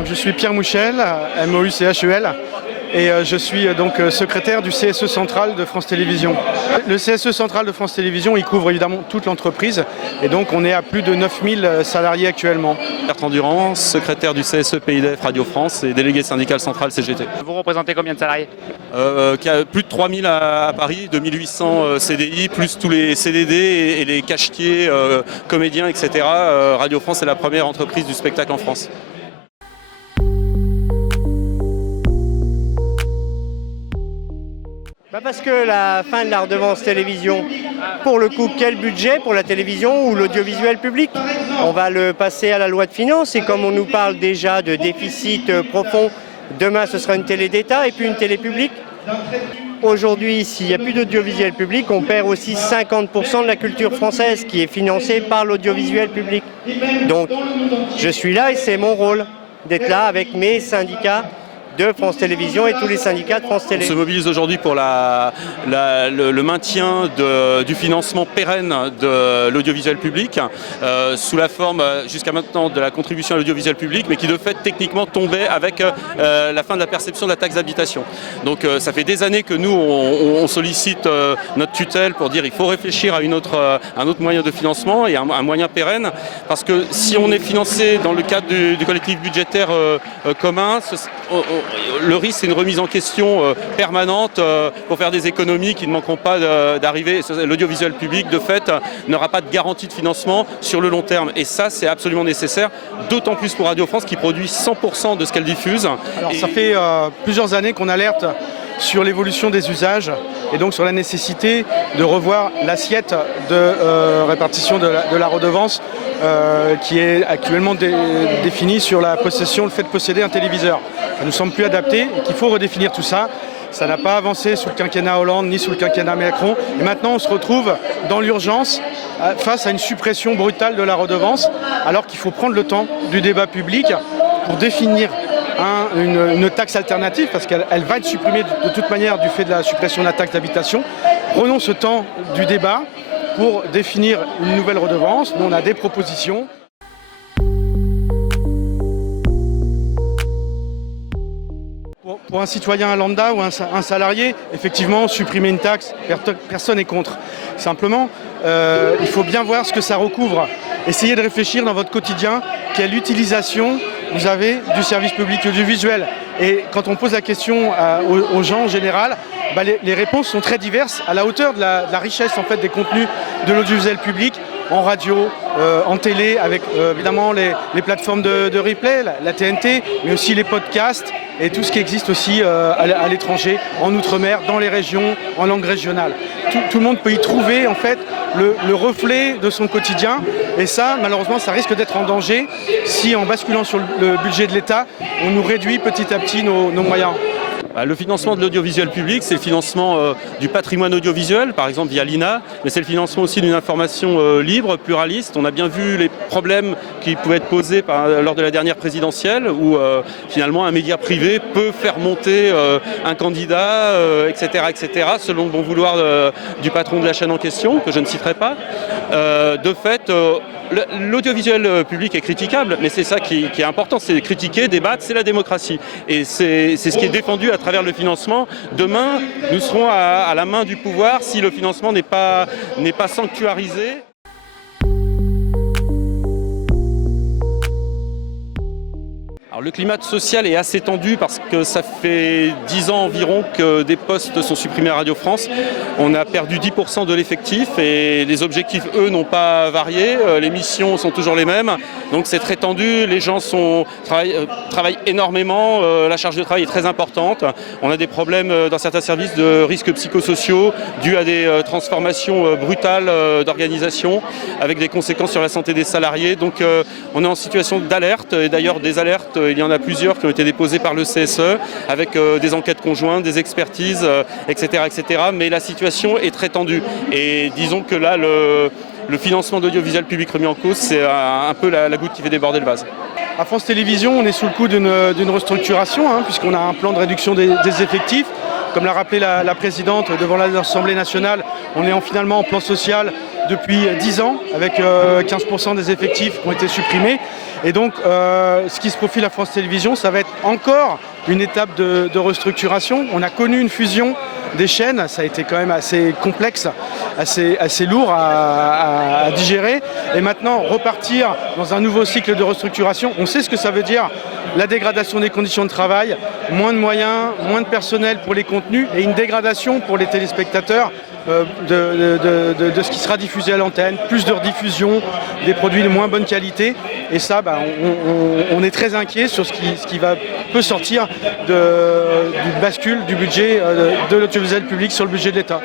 Donc, je suis Pierre Mouchel, MOUCHEL, et je suis donc secrétaire du CSE central de France Télévisions. Le CSE central de France Télévisions, il couvre évidemment toute l'entreprise, et donc on est à plus de 9000 salariés actuellement. Bertrand Durand, secrétaire du CSE PIDF Radio France et délégué syndical central CGT. Vous représentez combien de salariés? Plus de 3000 à Paris, 2800 CDI, plus tous les CDD et les cachetiers, comédiens, etc. Radio France est la première entreprise du spectacle en France. Parce que la fin de la redevance télévision, pour le coup, quel budget pour la télévision ou l'audiovisuel public? On va le passer à la loi de finances et comme on nous parle déjà de déficit profond, demain ce sera une télé d'État et puis une télé publique. Aujourd'hui, s'il n'y a plus d'audiovisuel public, on perd aussi 50% de la culture française qui est financée par l'audiovisuel public. Donc je suis là et c'est mon rôle d'être là avec mes syndicats de France Télévisions et tous les syndicats de France Télé. On se mobilise aujourd'hui pour le maintien du financement pérenne de l'audiovisuel public, sous la forme jusqu'à maintenant de la contribution à l'audiovisuel public, mais qui de fait techniquement tombait avec la fin de la perception de la taxe d'habitation. Donc ça fait des années que nous on sollicite notre tutelle pour dire il faut réfléchir à un autre moyen de financement et un moyen pérenne, parce que si on est financé dans le cadre du collectif budgétaire commun, le risque, c'est une remise en question permanente pour faire des économies qui ne manqueront pas d'arriver. L'audiovisuel public, de fait, n'aura pas de garantie de financement sur le long terme. Et ça, c'est absolument nécessaire, d'autant plus pour Radio France qui produit 100% de ce qu'elle diffuse. Alors, ça fait plusieurs années qu'on alerte sur l'évolution des usages et donc sur la nécessité de revoir l'assiette de répartition de la redevance qui est actuellement définie sur la possession, le fait de posséder un téléviseur. Ça ne nous semble plus adapté et qu'il faut redéfinir tout ça. Ça n'a pas avancé sous le quinquennat Hollande ni sous le quinquennat Macron. Et maintenant, on se retrouve dans l'urgence face à une suppression brutale de la redevance, alors qu'il faut prendre le temps du débat public pour définir une taxe alternative, parce qu'elle va être supprimée de toute manière du fait de la suppression de la taxe d'habitation. Prenons ce temps du débat pour définir une nouvelle redevance. Nous, on a des propositions. Pour un citoyen lambda ou un salarié, effectivement, supprimer une taxe, personne n'est contre. Simplement, il faut bien voir ce que ça recouvre. Essayez de réfléchir dans votre quotidien quelle utilisation vous avez du service public audiovisuel. Et quand on pose la question aux gens en général, les réponses sont très diverses, à la hauteur de la richesse en fait, des contenus de l'audiovisuel public, en radio, en télé, avec évidemment les plateformes de replay, la TNT, mais aussi les podcasts et tout ce qui existe aussi à l'étranger, en outre-mer, dans les régions, en langue régionale. Tout le monde peut y trouver en fait le reflet de son quotidien, et ça, malheureusement, ça risque d'être en danger si, en basculant sur le budget de l'État, on nous réduit petit à petit nos moyens. Le financement de l'audiovisuel public, c'est le financement du patrimoine audiovisuel, par exemple via l'INA, mais c'est le financement aussi d'une information libre, pluraliste. On a bien vu les problèmes qui pouvaient être posés lors de la dernière présidentielle, où finalement un média privé peut faire monter un candidat, etc., selon le bon vouloir du patron de la chaîne en question, que je ne citerai pas. De fait, l'audiovisuel public est critiquable, mais c'est ça qui est important, c'est critiquer, débattre, c'est la démocratie. Et c'est ce qui est défendu à travers le financement. Demain, nous serons à la main du pouvoir si le financement n'est pas sanctuarisé. Alors, le climat social est assez tendu parce que ça fait 10 ans environ que des postes sont supprimés à Radio France. On a perdu 10% de l'effectif et les objectifs, eux, n'ont pas varié. Les missions sont toujours les mêmes. Donc c'est très tendu, les gens travaillent énormément, la charge de travail est très importante. On a des problèmes dans certains services de risques psychosociaux dus à des transformations brutales d'organisation avec des conséquences sur la santé des salariés. Donc on est en situation d'alerte et d'ailleurs des alertes, il y en a plusieurs qui ont été déposées par le CSE avec des enquêtes conjointes, des expertises, etc., etc. Mais la situation est très tendue et disons que là le financement de l'audiovisuel public remis en cause, c'est un peu la goutte qui fait déborder le vase. À France Télévisions, on est sous le coup d'une restructuration, puisqu'on a un plan de réduction des effectifs. Comme l'a rappelé la présidente devant l'Assemblée nationale, on est finalement en plan social depuis 10 ans, avec 15% des effectifs qui ont été supprimés. Et donc, ce qui se profile à France Télévisions, ça va être encore une étape de restructuration. On a connu une fusion des chaînes, ça a été quand même assez complexe, assez lourd à digérer. Et maintenant, repartir dans un nouveau cycle de restructuration, on sait ce que ça veut dire, la dégradation des conditions de travail, moins de moyens, moins de personnel pour les contenus et une dégradation pour les téléspectateurs de ce qui sera diffusé à l'antenne, plus de rediffusion, des produits de moins bonne qualité. Et ça, on est très inquiet sur ce qui peut sortir du bascule du budget de l'audiovisuel public sur le budget de l'État.